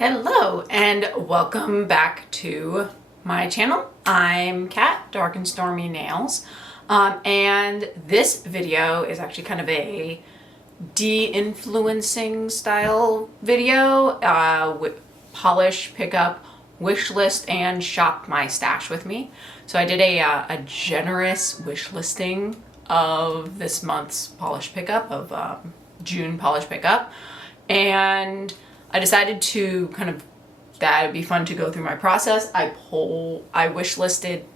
Hello and welcome back to my channel. I'm Kat, Dark and Stormy Nails, and this video is actually kind of a de-influencing style video with polish, pickup, wish list, and shop my stash with me. So I did a generous wish listing of this month's polish pickup, of June polish pickup, and I decided to that it'd be fun to go through my process. I wish listed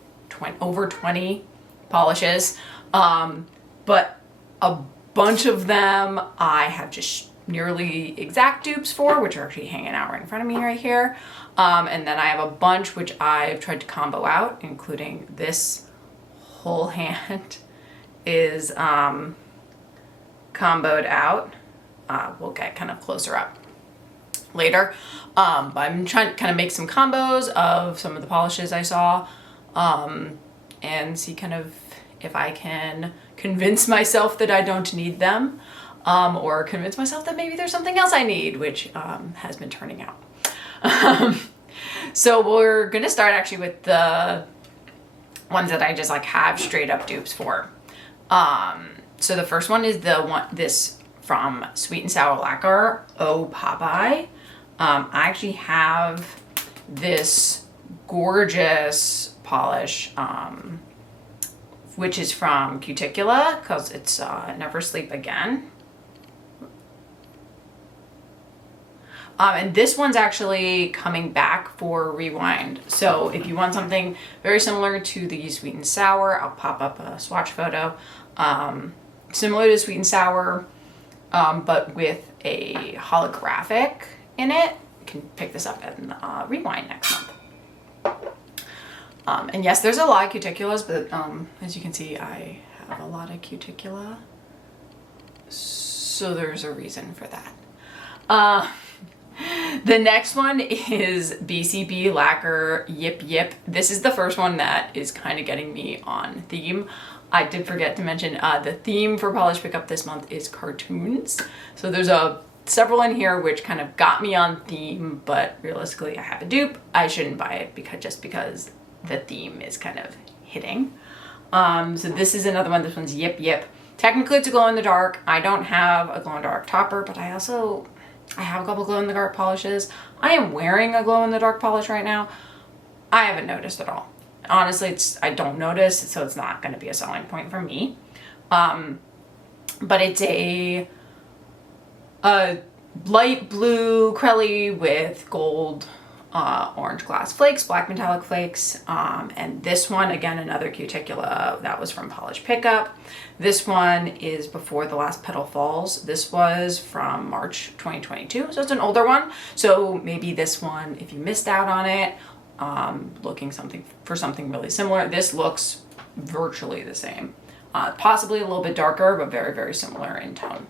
over 20 polishes, but a bunch of them I have just nearly exact dupes for, which are actually hanging out right in front of me right here. And then I have a bunch which I've tried to combo out, including this whole hand is comboed out. We'll get kind of closer up later. But I'm trying to kind of make some combos of some of the polishes I saw, and see kind of if I can convince myself that I don't need them, or convince myself that maybe there's something else I need, which has been turning out. So we're gonna start actually with the ones that I just have straight up dupes for. So the first one is this from Sweet and Sour Lacquer, Oh Popeye. I actually have this gorgeous polish, which is from Cuticula, because it's Never Sleep Again. And this one's actually coming back for Rewind. So if you want something very similar to the Sweet and Sour, I'll pop up a swatch photo. Similar to Sweet and Sour, but with a holographic in it. You can pick this up in Rewind next month. And yes, there's a lot of cuticulas, but as you can see, I have a lot of cuticula, so there's a reason for that. The next one is BCB Lacquer Yip Yip. This is the first one that is kind of getting me on theme. I did forget to mention the theme for polish pickup this month is cartoons. So there's several in here which kind of got me on theme, but realistically I have a dupe. I shouldn't buy it because the theme is kind of hitting. So this is another one. This one's Yip Yip. Technically it's a glow in the dark. I don't have a glow in the dark topper, but I have a couple glow in the dark polishes. I am wearing a glow in the dark polish right now. I haven't noticed at all. Honestly, I don't notice, so it's not going to be a selling point for me. But it's a light blue Crelly with gold orange glass flakes, black metallic flakes. And this one, again, another Cuticula that was from Polish Pickup. This one is Before the Last Petal Falls. This was from March 2022, so it's an older one. So maybe this one, if you missed out on it, looking for something really similar, this looks virtually the same. Possibly a little bit darker, but very, very similar in tone.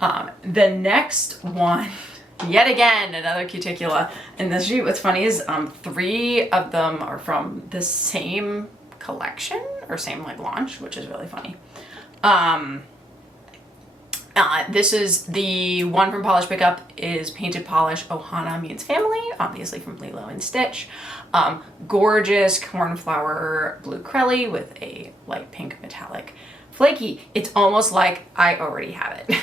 The next one, yet again, another Cuticula. And this, what's funny is 3 of them are from the same collection or same launch, which is really funny. This is the one from Polish Pickup is Painted Polish Ohana Means Family, obviously from Lilo and Stitch. Gorgeous cornflower blue Crelly with a light pink metallic flaky. It's almost like I already have it.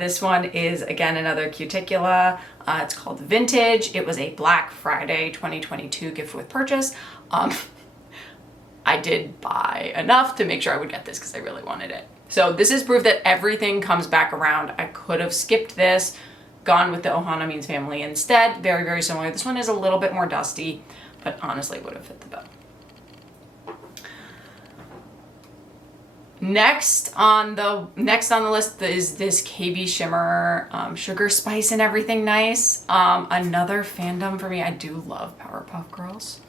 This one is, again, another Cuticula. It's called Vintage. It was a Black Friday 2022 gift with purchase. I did buy enough to make sure I would get this because I really wanted it. So this is proof that everything comes back around. I could have skipped this, gone with the Ohana Means Family instead. Very, very similar. This one is a little bit more dusty, but honestly would have fit the bill. Next on the list is this KB Shimmer Sugar Spice and Everything Nice. Another fandom for me. I do love Powerpuff Girls.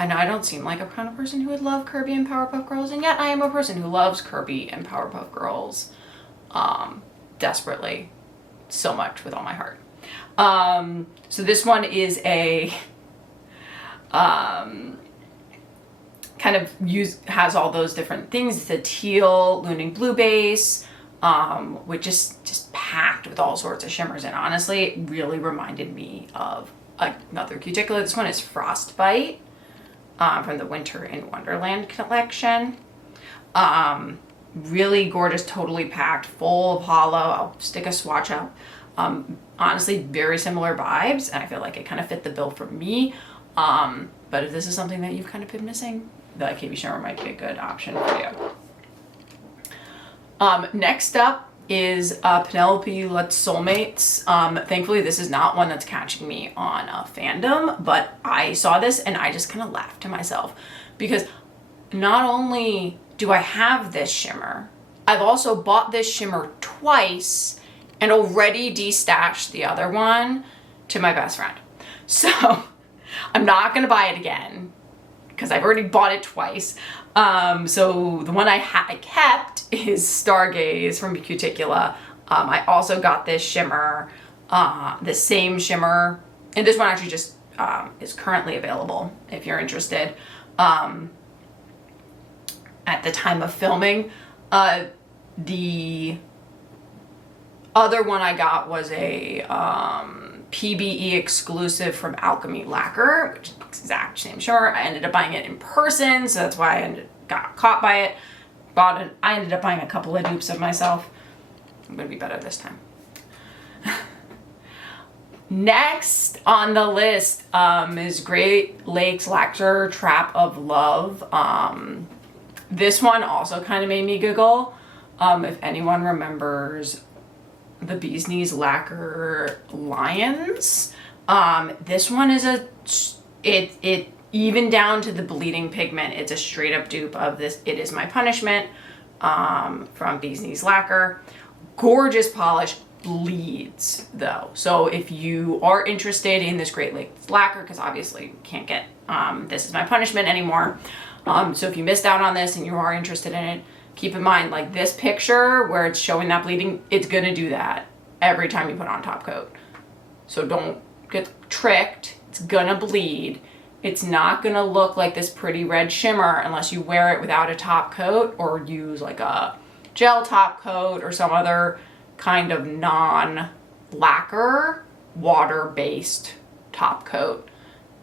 I know I don't seem like a kind of person who would love Kirby and Powerpuff Girls, and yet I am a person who loves Kirby and Powerpuff Girls desperately, so much with all my heart. So this one is a kind of has all those different things. It's a teal Looning Blue base, with just packed with all sorts of shimmers. And honestly, it really reminded me of another cuticle. This one is Frostbite from the Winter in Wonderland collection. Really gorgeous, totally packed, full of hollow. I'll stick a swatch out. Honestly, very similar vibes, and I feel like it kind of fit the bill for me. But if this is something that you've kind of been missing, the KB shimmer might be a good option for you. Next up is Penelope Let's Soulmates. Thankfully, this is not one that's catching me on a fandom, but I saw this and I just kind of laughed to myself because not only do I have this shimmer, I've also bought this shimmer twice and already destashed the other one to my best friend. So I'm not gonna buy it again because I've already bought it twice. So the one I kept is Stargaze from Cuticula. I also got this shimmer, the same shimmer, and this one actually just is currently available if you're interested. At the time of filming, the other one I got was a PBE exclusive from Alchemy Lacquer, which is the exact same shimmer. I ended up buying it in person, so that's why I got caught by it. I ended up buying a couple of dupes of myself. I'm gonna be better this time. Next on the list is Great Lakes Lacquer Trap of Love. This one also kind of made me giggle. If anyone remembers the Bee's Knees Lacquer Lions, this one is it even down to the bleeding pigment, it's a straight up dupe of this It Is My Punishment from Bee's Knees Lacquer. Gorgeous polish, bleeds though. So if you are interested in this Great Lakes Lacquer, because obviously you can't get This Is My Punishment anymore, so if you missed out on this and you are interested in it, keep in mind, like this picture where it's showing that bleeding, it's gonna do that every time you put on top coat. So don't get tricked, it's gonna bleed. It's not gonna look like this pretty red shimmer unless you wear it without a top coat or use like a gel top coat or some other kind of non-lacquer, water-based top coat.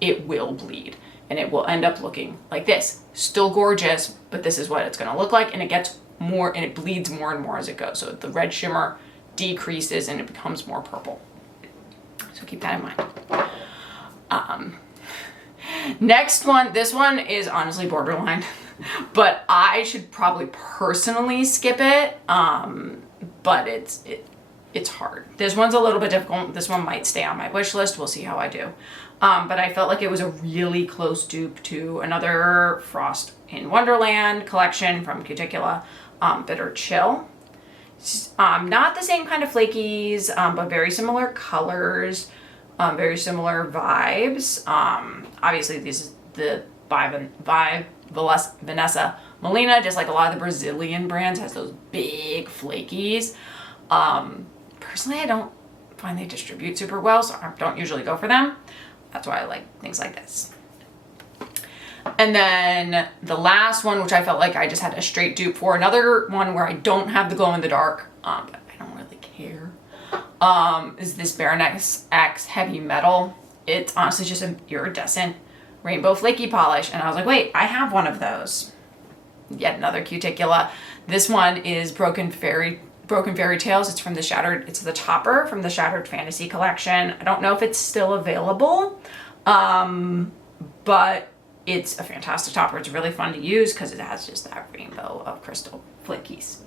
It will bleed and it will end up looking like this. Still gorgeous, but this is what it's gonna look like, and it gets more and it bleeds more and more as it goes. So the red shimmer decreases and it becomes more purple. So keep that in mind. Next one, this one is honestly borderline, but I should probably personally skip it. But it's hard. This one's a little bit difficult. This one might stay on my wish list. We'll see how I do. But I felt like it was a really close dupe to another Frost in Wonderland collection from Cuticula, Bitter Chill. Not the same kind of flakies, but very similar colors, very similar vibes. Obviously, this is the by Vanessa Molina, just like a lot of the Brazilian brands, has those big flakies. Personally, I don't find they distribute super well, so I don't usually go for them. That's why I like things like this. And then the last one, which I felt like I just had a straight dupe for, another one where I don't have the glow in the dark, but I don't really care, is this Baroness X Heavy Metal. It's honestly just an iridescent rainbow flaky polish, and I was like, wait, I have one of those. Yet another Cuticula. This one is Broken Fairy Tales. It's from it's the topper from the Shattered Fantasy collection. I don't know if it's still available, but it's a fantastic topper. It's really fun to use because it has just that rainbow of crystal flakies.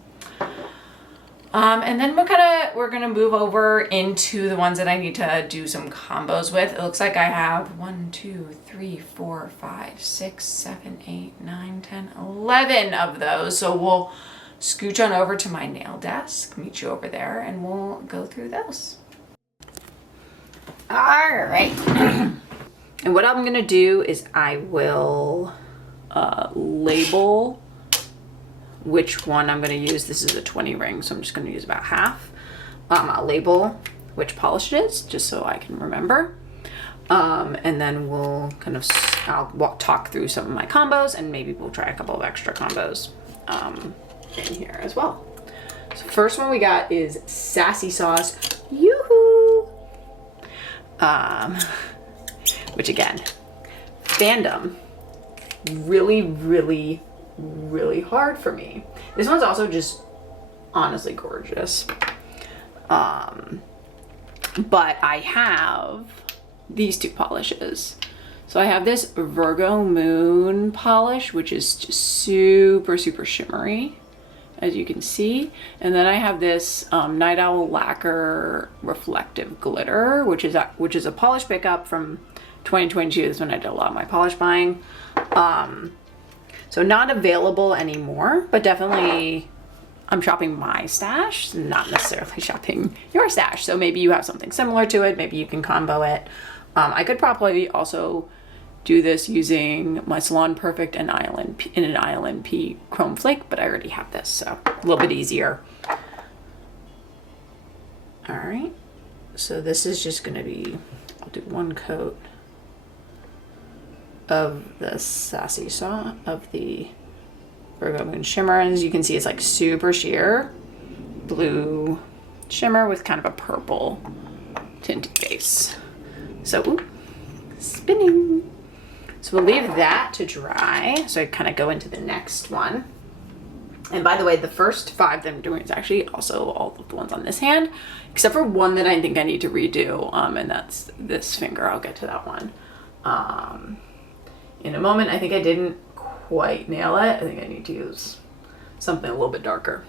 And then we're gonna move over into the ones that I need to do some combos with. It looks like I have 1, 2, 3, 4, 5, 6, 7, 8, 9, 10, 11 of those. So we'll scooch on over to my nail desk, meet you over there, and we'll go through those. All right. And what I'm gonna do is I will label which one I'm going to use. This is a 20 ring, so I'm just going to use about half. I'll label which polish it is, just so I can remember. And then we'll I'll talk through some of my combos, and maybe we'll try a couple of extra combos in here as well. So first one we got is Sassy Sauce. Yoo-hoo! Which again, fandom, really, really, really hard for me. This one's also just honestly gorgeous. But I have these two polishes. So I have this Virgo Moon polish, which is just super, super shimmery, as you can see. And then I have this Night Owl Lacquer Reflective Glitter, which is a polish pickup from 2022. This is when I did a lot of my polish buying. So not available anymore, but definitely I'm shopping my stash, not necessarily shopping your stash. So maybe you have something similar to it. Maybe you can combo it. I could probably also do this using my Salon Perfect and an Island P Chrome Flake, but I already have this, so a little bit easier. All right, so this is just gonna be, I'll do one coat of the Sassy Sauce, of the Virgo Moon Shimmer, and as you can see, it's like super sheer blue shimmer with kind of a purple tinted base. So, ooh, spinning. So we'll leave that to dry. So I kind of go into the next one. And by the way, the first 5 that I'm doing is actually also all of the ones on this hand, except for one that I think I need to redo, and that's this finger. I'll get to that one in a moment. I think I didn't quite nail it. I think I need to use something a little bit darker.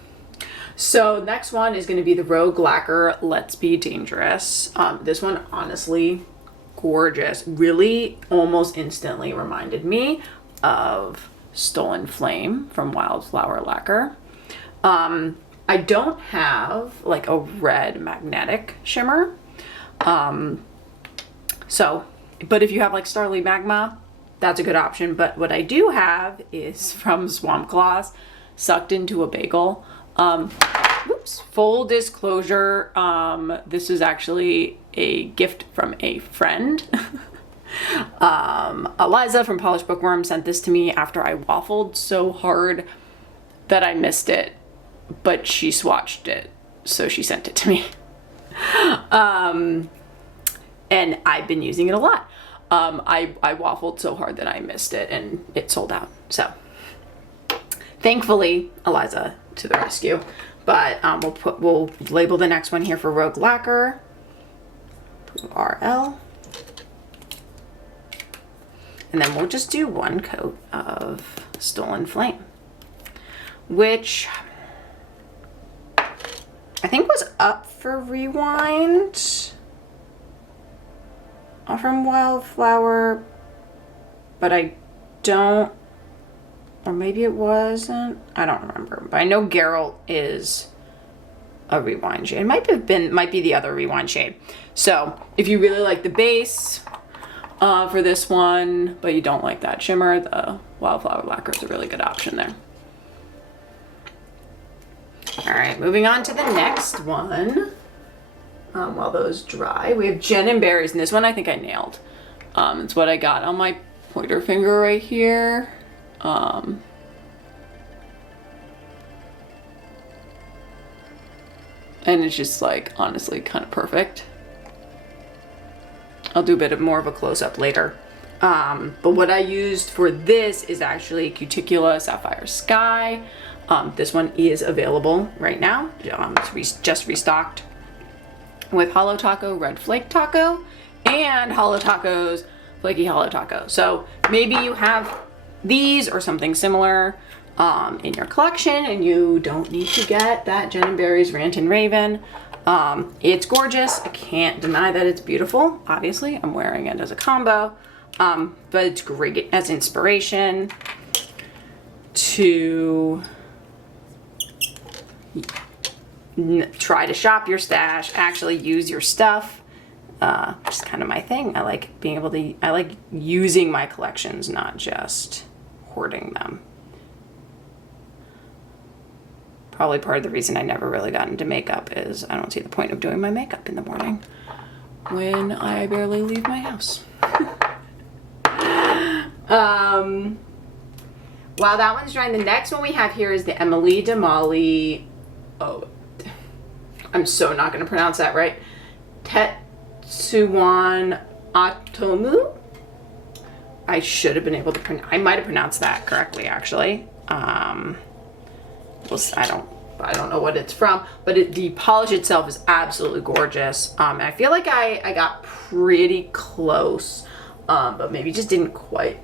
So next one is going to be the Rogue Lacquer Let's Be Dangerous. This one, honestly, gorgeous. Really almost instantly reminded me of Stolen Flame from Wildflower Lacquer. I don't have like a red magnetic shimmer. But if you have like Starly Magma, that's a good option. But what I do have is from Swamp Gloss, Sucked Into a Bagel. Oops, full disclosure, this is actually a gift from a friend. Eliza from Polished Bookworm sent this to me after I waffled so hard that I missed it, but she swatched it, so she sent it to me. And I've been using it a lot. I waffled so hard that I missed it and it sold out. So thankfully, Eliza to the rescue. But we'll label the next one here for Rogue Lacquer, RL. And then we'll just do one coat of Stolen Flame, which I think was up for rewind from Wildflower, but I don't, or maybe it wasn't, I don't remember. But I know Geralt is a rewind shade. It might be the other rewind shade. So if you really like the base for this one, but you don't like that shimmer, the Wildflower Lacquer is a really good option there. All right, moving on to the next one. While those dry, we have Gin and Berries, and this one I think I nailed. It's what I got on my pointer finger right here. And it's just like honestly kind of perfect. I'll do a bit more of a close-up later. But what I used for this is actually Cuticula Sapphire Sky. This one is available right now. It's just restocked with Holo Taco Red Flake Taco and Holo Taco's Flaky Holo Taco. So maybe you have these or something similar in your collection and you don't need to get that Gin and Berries Rant and Raven. It's gorgeous. I can't deny that it's beautiful. Obviously, I'm wearing it as a combo, but it's great as inspiration to try to shop your stash, actually use your stuff. Which is kind of my thing. I like being able to, I like using my collections, not just hoarding them. Probably part of the reason I never really got into makeup is I don't see the point of doing my makeup in the morning when I barely leave my house. While that one's drying, the next one we have here is the Emily de Molly I'm so not going to pronounce that right. Tetsuwan Atomu. I should have been able to I might have pronounced that correctly, actually. I don't know what it's from, but the polish itself is absolutely gorgeous. And I feel like I got pretty close, but maybe just didn't quite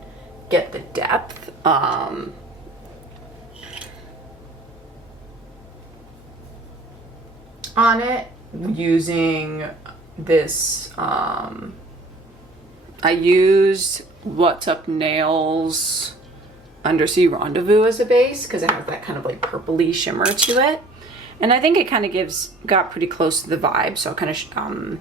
get the depth. On it using this, I used What's Up Nails Undersea Rendezvous as a base because it has that kind of like purpley shimmer to it, and I think it kind of got pretty close to the vibe, so kind of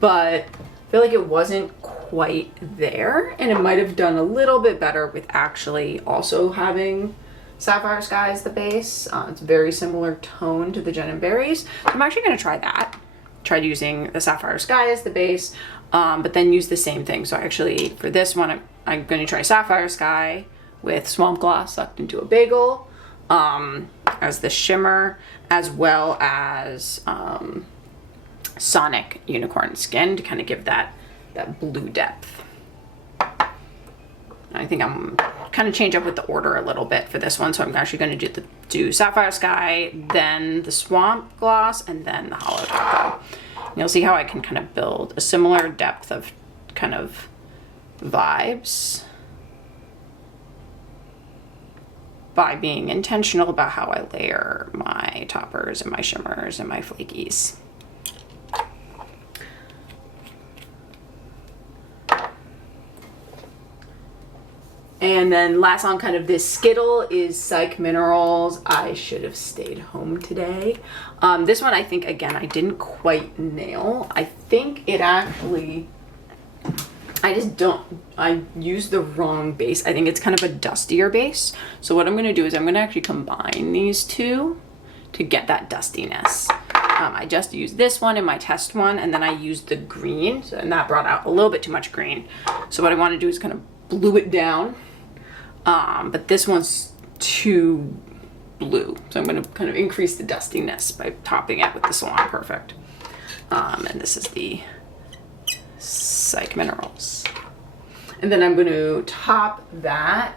but I feel like it wasn't quite there, and it might have done a little bit better with actually also having Sapphire Sky as the base. It's very similar tone to the Gin and Berries, so I'm actually going to try that. Tried using the Sapphire Sky as the base, but then use the same thing. So actually for this one, I'm going to try Sapphire Sky with Swamp Gloss sucked into a bagel as the shimmer, as well as Sonic Unicorn Skin to kind of give that blue depth. I think I'm kind of change up with the order a little bit for this one, so I'm actually going to do Sapphire Sky, then the Swamp Gloss, and then the Hollow Choco. And you'll see how I can kind of build a similar depth of kind of vibes by being intentional about how I layer my toppers and my shimmers and my flakies. And then last on kind of this Skittle is Psych Minerals. I should have stayed home today. This one I think, again, I didn't quite nail. I think it actually, I used the wrong base. I think it's kind of a dustier base. So what I'm gonna do is I'm gonna actually combine these two to get that dustiness. I just used this one in my test one, and then I used the green, and that brought out a little bit too much green. So what I wanna do is kind of blue it down. But this one's too blue, so I'm going to kind of increase the dustiness by topping it with the Salon Perfect. And this is the Psych Minerals. And then I'm going to top that.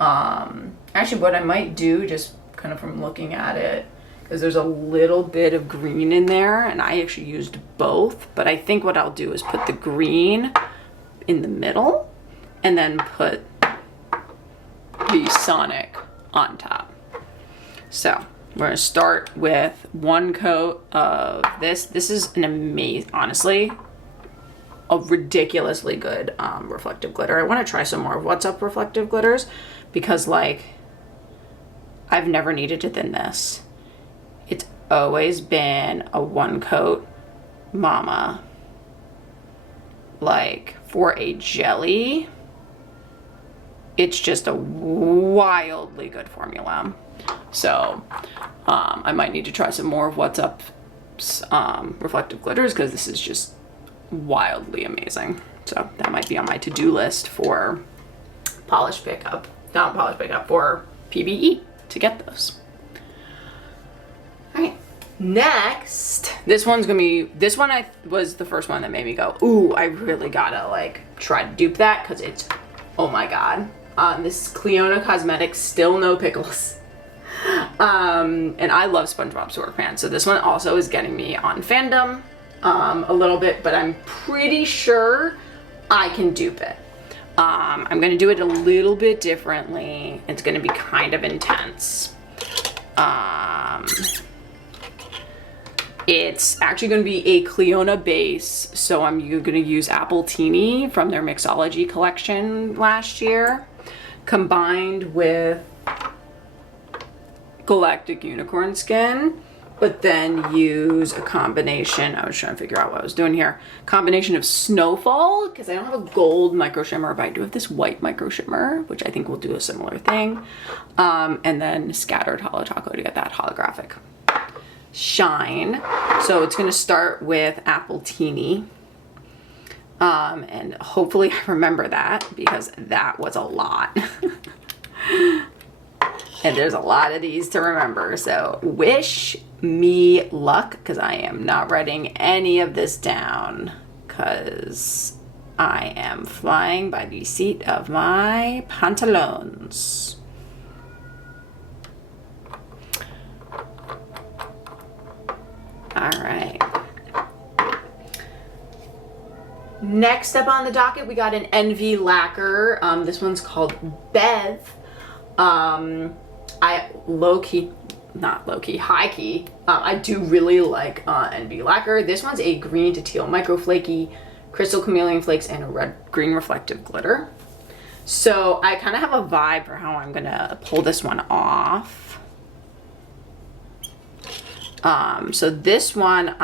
Actually, what I might do, just kind of from looking at it, because there's a little bit of green in there, and I actually used both, but I think what I'll do is put the green in the middle, and then put the Sonic on top. So we're gonna start with one coat of this. This is an amazing, honestly, a ridiculously good reflective glitter. I want to try some more of What's Up reflective glitters because, like, I've never needed to thin this. It's always been a one coat mama. Like, for a jelly, it's just a wildly good formula. So I might need to try some more of What's Up's reflective glitters because this is just wildly amazing. So that might be on my to-do list for polish pickup, not polish pickup, for PBE to get those. Okay, next, this one was the first one that made me go, ooh, I really gotta like try to dupe that because it's, oh my god. This is Cleona Cosmetics Still No Pickles. And I love SpongeBob SquarePants, so this one also is getting me on fandom a little bit, but I'm pretty sure I can dupe it. I'm gonna do it a little bit differently. It's gonna be kind of intense. It's actually going to be a Cleona base, so I'm going to use Apple Teeny from their Mixology collection last year, combined with Galactic Unicorn Skin, but then use a combination, I was trying to figure out what I was doing here, combination of Snowfall, because I don't have a gold micro shimmer, but I do have this white micro shimmer, which I think will do a similar thing, and then Scattered Hollow Taco to get that holographic shine. So it's going to start with Apple Teeny, and hopefully I remember that because that was a lot. And there's a lot of these to remember. So wish me luck, because I am not writing any of this down, because I am flying by the seat of my pantaloons. All right. Next up on the docket, we got an NV lacquer. This one's called Bev. I high-key, I do really like NV lacquer. This one's a green to teal micro flaky, crystal chameleon flakes, and a red green reflective glitter. So I kind of have a vibe for how I'm gonna pull this one off. So this one,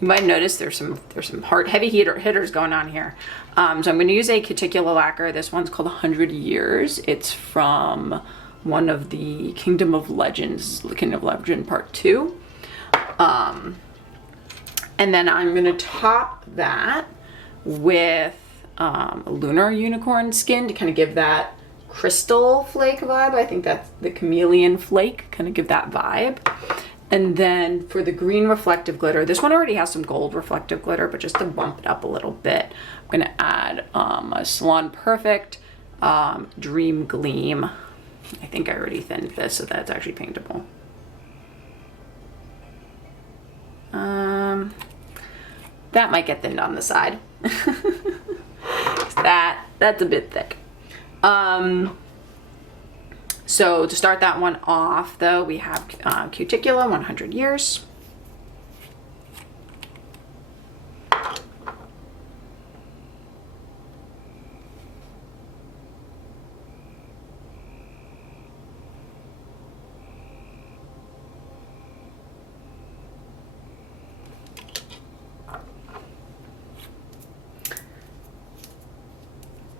you might notice there's some heavy hitters going on here. So I'm going to use a cuticula lacquer. This one's called 100 Years. It's from one of the Kingdom of Legends, the Kingdom of Legend Part 2. And then I'm going to top that with lunar unicorn skin to kind of give that crystal flake vibe. I think that's the chameleon flake, kind of give that vibe. And then for the green reflective glitter, this one already has some gold reflective glitter, but just to bump it up a little bit, I'm gonna add a Salon Perfect Dream Gleam. I think I already thinned this so that's actually paintable. That might get thinned on the side. That's a bit thick. So to start that one off, though, we have Cuticula 100 Years.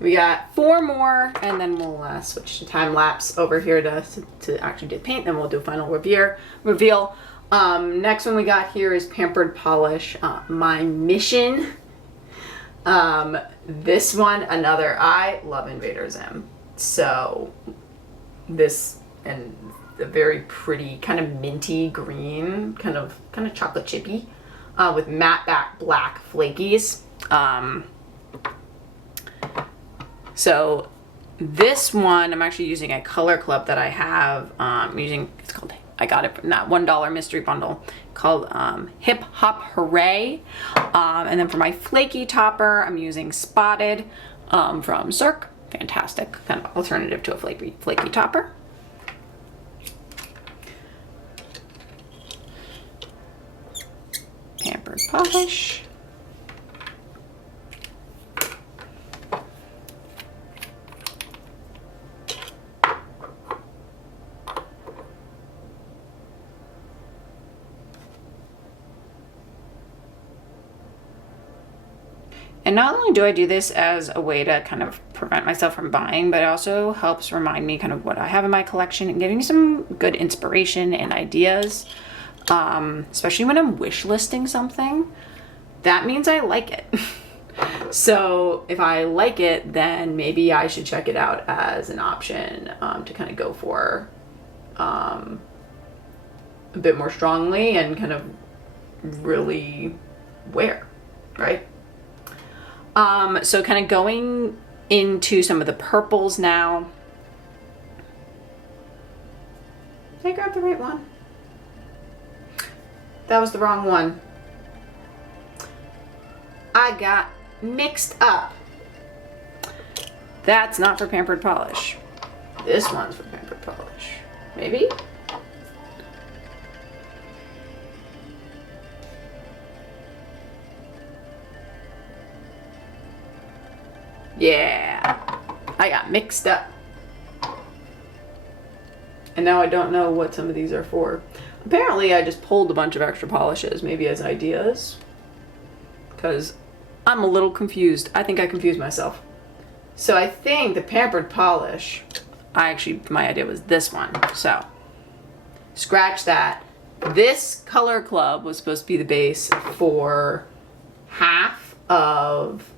We got 4 more, and then we'll switch to time lapse over here to actually do paint. Then we'll do a final reveal. Next one we got here is Pampered Polish, My Mission. This one, I love Invader Zim. So this, and the very pretty kind of minty green, kind of chocolate chippy, with matte back black flakies. So this one, I'm actually using a color club that I have, it's called, I got it from that $1 mystery bundle called Hip Hop Hooray. And then for my flaky topper, I'm using Spotted from Cirque. Fantastic, kind of alternative to a flaky topper. Pampered Polish. And not only do I do this as a way to kind of prevent myself from buying, but it also helps remind me kind of what I have in my collection and giving me some good inspiration and ideas. Especially when I'm wish listing something, that means I like it. So if I like it, then maybe I should check it out as an option to kind of go for a bit more strongly and kind of really wear, right? So kind of going into some of the purples now. Did I grab the right one? That was the wrong one. I got mixed up. That's not for Pampered Polish. This one's for Pampered Polish. Maybe? Yeah, I got mixed up. And now I don't know what some of these are for. Apparently I just pulled a bunch of extra polishes, maybe as ideas. Because I'm a little confused. I think I confused myself. So I think the Pampered Polish, my idea was this one. So, scratch that. This color club was supposed to be the base for half of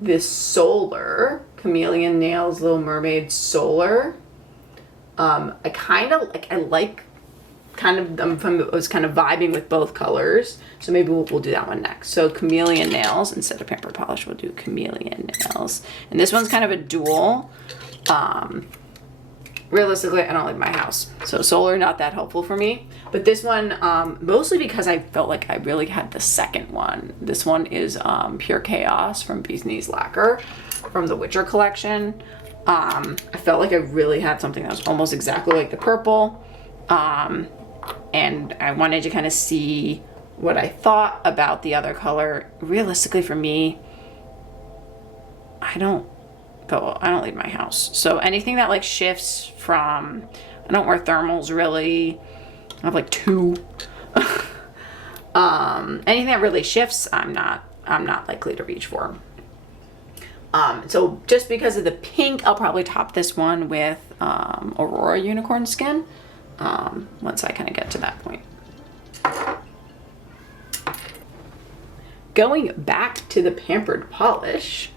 this Solar, Chameleon Nails Little Mermaid Solar. I kind of like, I like kind of, I was kind of vibing with both colors. So maybe we'll do that one next. So Chameleon Nails, instead of Pampered Polish, we'll do Chameleon Nails. And this one's kind of a dual. Realistically, I don't leave my house, so solar not that helpful for me. But this one, mostly because I felt like I really had the second one. This one is Pure Chaos from Bee's Knees Lacquer from the Witcher collection. I felt like I really had something that was almost exactly like the purple. And I wanted to kind of see what I thought about the other color. Realistically for me, I don't leave my house. So anything that like shifts from, I don't wear thermals really. I have like 2. Anything that really shifts, I'm not likely to reach for. So just because of the pink, I'll probably top this one with Aurora Unicorn Skin once I kind of get to that point. Going back to the Pampered Polish,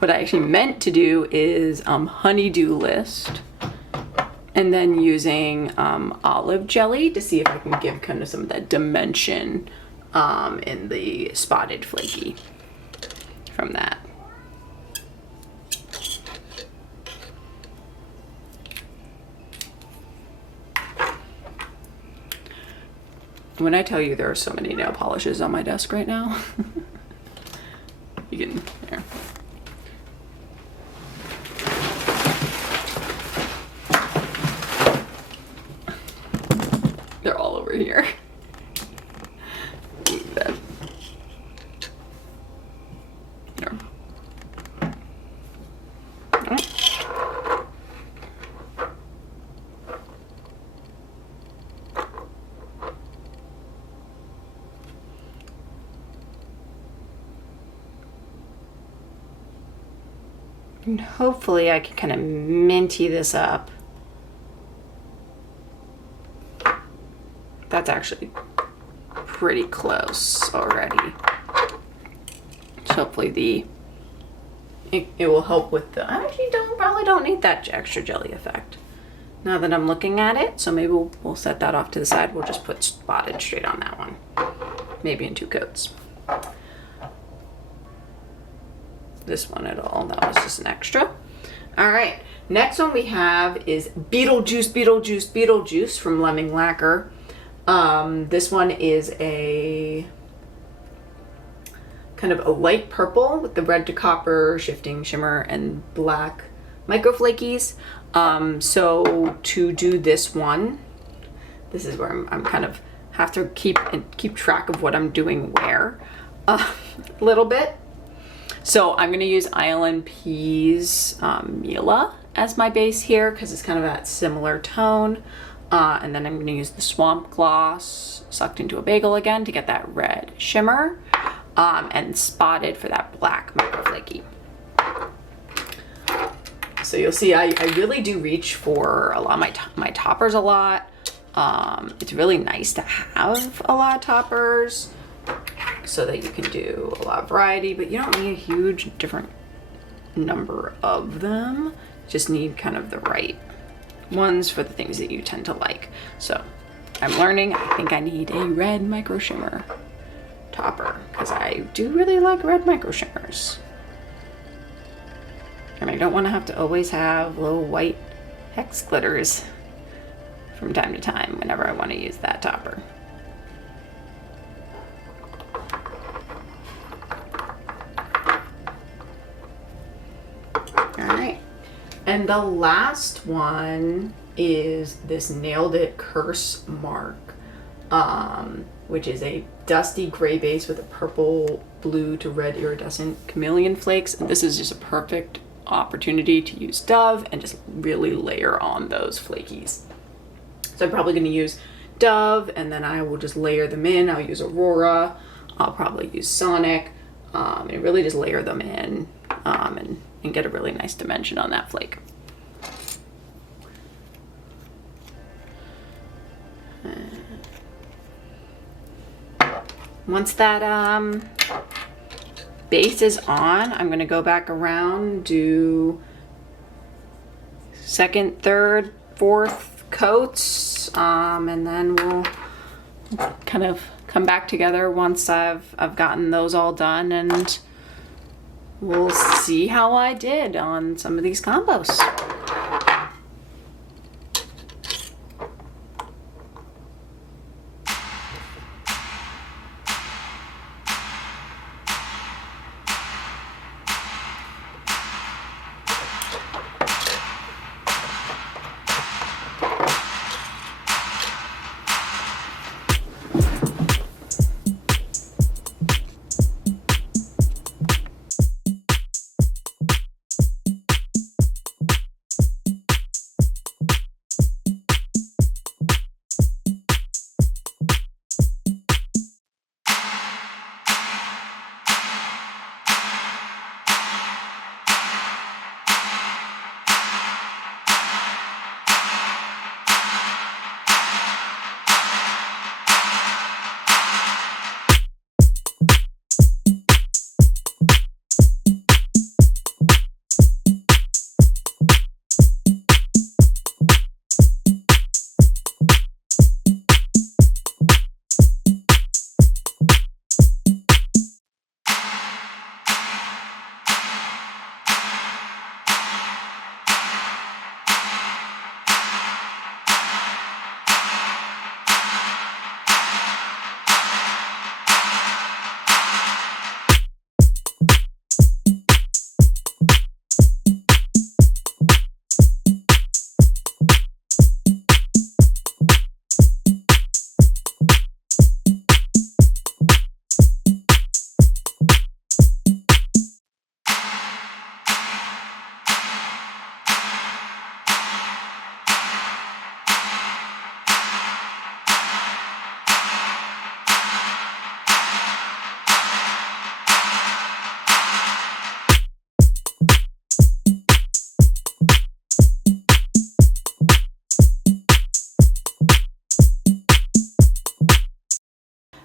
what I actually meant to do is honeydew list, and then using olive jelly to see if I can give kind of some of that dimension in the spotted flaky from that. When I tell you there are so many nail polishes on my desk right now, you can, there. They're all over here. There. And hopefully I can kind of minty this up. That's actually pretty close already. So hopefully it will help with the, I actually probably don't need that extra jelly effect now that I'm looking at it. So maybe we'll set that off to the side. We'll just put spotted straight on that one. Maybe in 2 coats. This one at all, that was just an extra. All right, next one we have is Beetlejuice from Lemming Lacquer. This one is a kind of a light purple with the red to copper shifting shimmer and black micro flakies. So to do this one, this is where I'm kind of have to keep track of what I'm doing where a little bit. So I'm going to use Island Peas Mila as my base here because it's kind of that similar tone. And then I'm going to use the Swamp Gloss sucked into a bagel again to get that red shimmer, and spotted for that black micro flaky. So you'll see I really do reach for a lot of my toppers a lot. It's really nice to have a lot of toppers so that you can do a lot of variety, but you don't need a huge different number of them. Just need kind of the right ones for the things that you tend to like. So I'm learning, I think I need a red micro shimmer topper because I do really like red micro shimmers. And I don't want to have to always have little white hex glitters from time to time whenever I want to use that topper. And the last one is this Nailed It Curse Mark, which is a dusty gray base with a purple, blue to red iridescent chameleon flakes. And this is just a perfect opportunity to use Dove and just really layer on those flakies. So I'm probably going to use Dove and then I will just layer them in. I'll use Aurora. I'll probably use Sonic, and really just layer them in and get a really nice dimension on that flake. Once that base is on, I'm going to go back around, do second, third, 4th coats, and then we'll kind of come back together once I've gotten those all done, and we'll see how I did on some of these combos.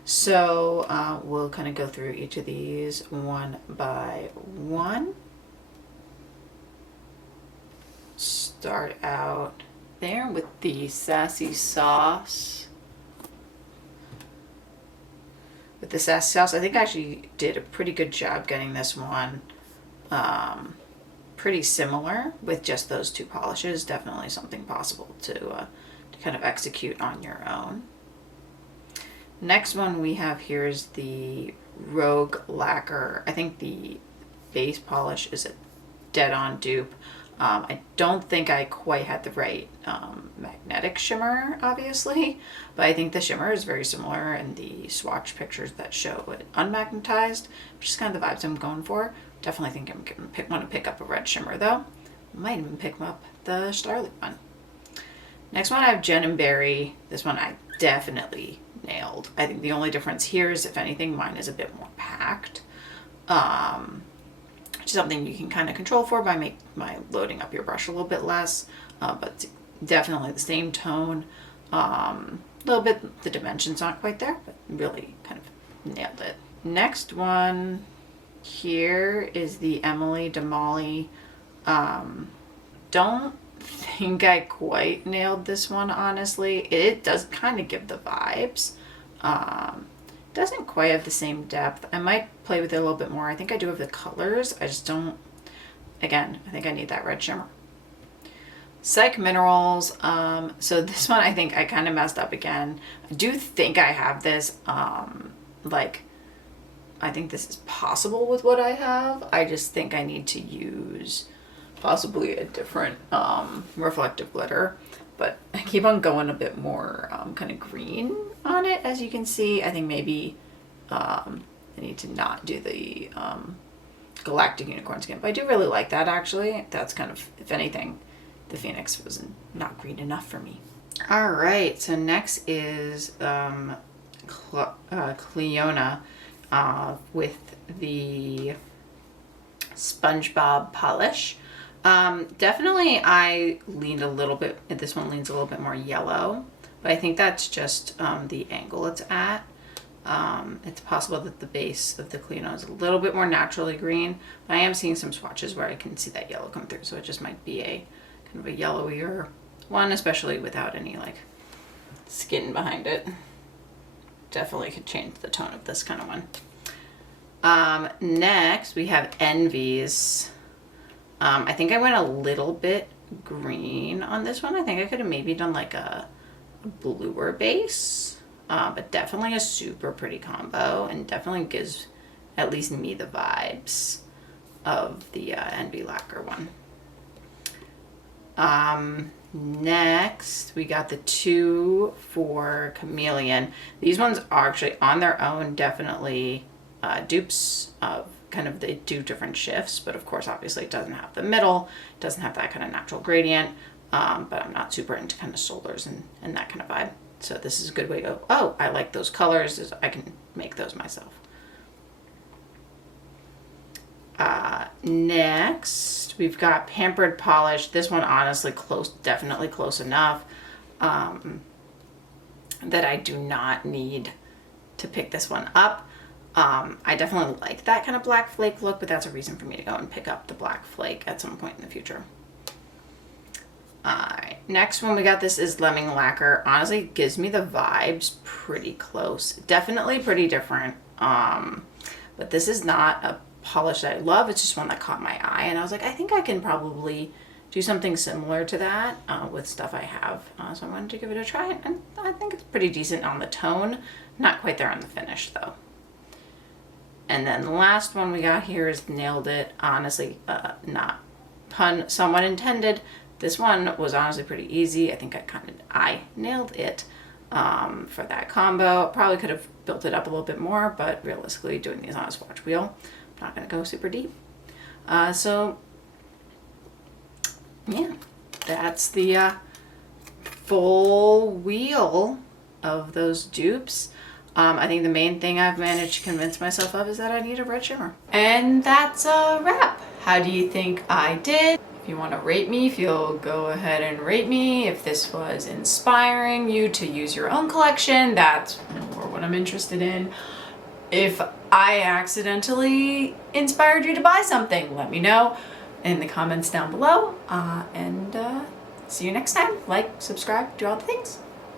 So we'll kind of go through each of these one by one. Start out there with the sassy sauce. With the sassy sauce, I think I actually did a pretty good job getting this one pretty similar with just those 2 polishes. Definitely something possible to kind of execute on your own. Next one we have here is the Rogue Lacquer. I think the base polish is a dead-on dupe. I don't think I quite had the right magnetic shimmer, obviously, but I think the shimmer is very similar in the swatch pictures that show it unmagnetized, which is kind of the vibes I'm going for. Definitely think I'm going to want to pick up a red shimmer, though. Might even pick up the Starlit one. Next one I have Jen and Berry. This one I definitely nailed. I think the only difference here is, if anything, mine is a bit more packed, which is something you can kind of control for by loading up your brush a little bit less, but definitely the same tone. A little bit, the dimension's not quite there, but really kind of nailed it. Next one here is the Emily Damali. Don't think I quite nailed this one, honestly. It does kind of give the vibes. Doesn't quite have the same depth. I might play with it a little bit more. I think I do have the colors. I just don't, again, I think I need that red shimmer. Psych Minerals. So this one I think I kind of messed up again. I do think I have this, I think this is possible with what I have. I just think I need to use possibly a different reflective glitter, but I keep on going a bit more kind of green on it. As you can see, I think maybe I need to not do the Galactic Unicorn Skin, but I do really like that, actually. That's kind of, if anything, the Phoenix was not green enough for me. All right, so next is Cleona with the SpongeBob polish. Definitely I leaned a little bit, this one leans a little bit more yellow, but I think that's just the angle it's at. It's possible that the base of the Cleona is a little bit more naturally green, but I am seeing some swatches where I can see that yellow come through, so it just might be a kind of a yellowier one, especially without any like skin behind it. Definitely could change the tone of this kind of one. Next we have Envy's. I think I went a little bit green on this one. I think I could have maybe done like a bluer base, but definitely a super pretty combo, and definitely gives at least me the vibes of the Envy lacquer one. Next we got the 2 for Chameleon. These ones are actually on their own definitely dupes of kind of, they do different shifts, but of course obviously it doesn't have the middle, it doesn't have that kind of natural gradient, but I'm not super into kind of solars and that kind of vibe. So this is a good way to go, oh, I like those colors, I can make those myself. Next we've got Pampered Polish. This one honestly close, definitely close enough that I do not need to pick this one up. I definitely like that kind of black flake look, but that's a reason for me to go and pick up the black flake at some point in the future. Alright, next one we got, this is Lemming Lacquer. Honestly, gives me the vibes pretty close. Definitely pretty different. But this is not a polish that I love. It's just one that caught my eye, and I was like, I think I can probably do something similar to that with stuff I have. So I wanted to give it a try, and I think it's pretty decent on the tone. Not quite there on the finish though. And then the last one we got here is Nailed It. Honestly, not pun somewhat intended. This one was honestly pretty easy. I think I nailed it for that combo. Probably could have built it up a little bit more, but realistically doing these on a swatch wheel, I'm not gonna go super deep. So yeah, that's the full wheel of those dupes. I think the main thing I've managed to convince myself of is that I need a red shimmer. And that's a wrap. How do you think I did? If you want to rate me, go ahead and rate me. If this was inspiring you to use your own collection, that's more what I'm interested in. If I accidentally inspired you to buy something, let me know in the comments down below. And see you next time. Like, subscribe, do all the things.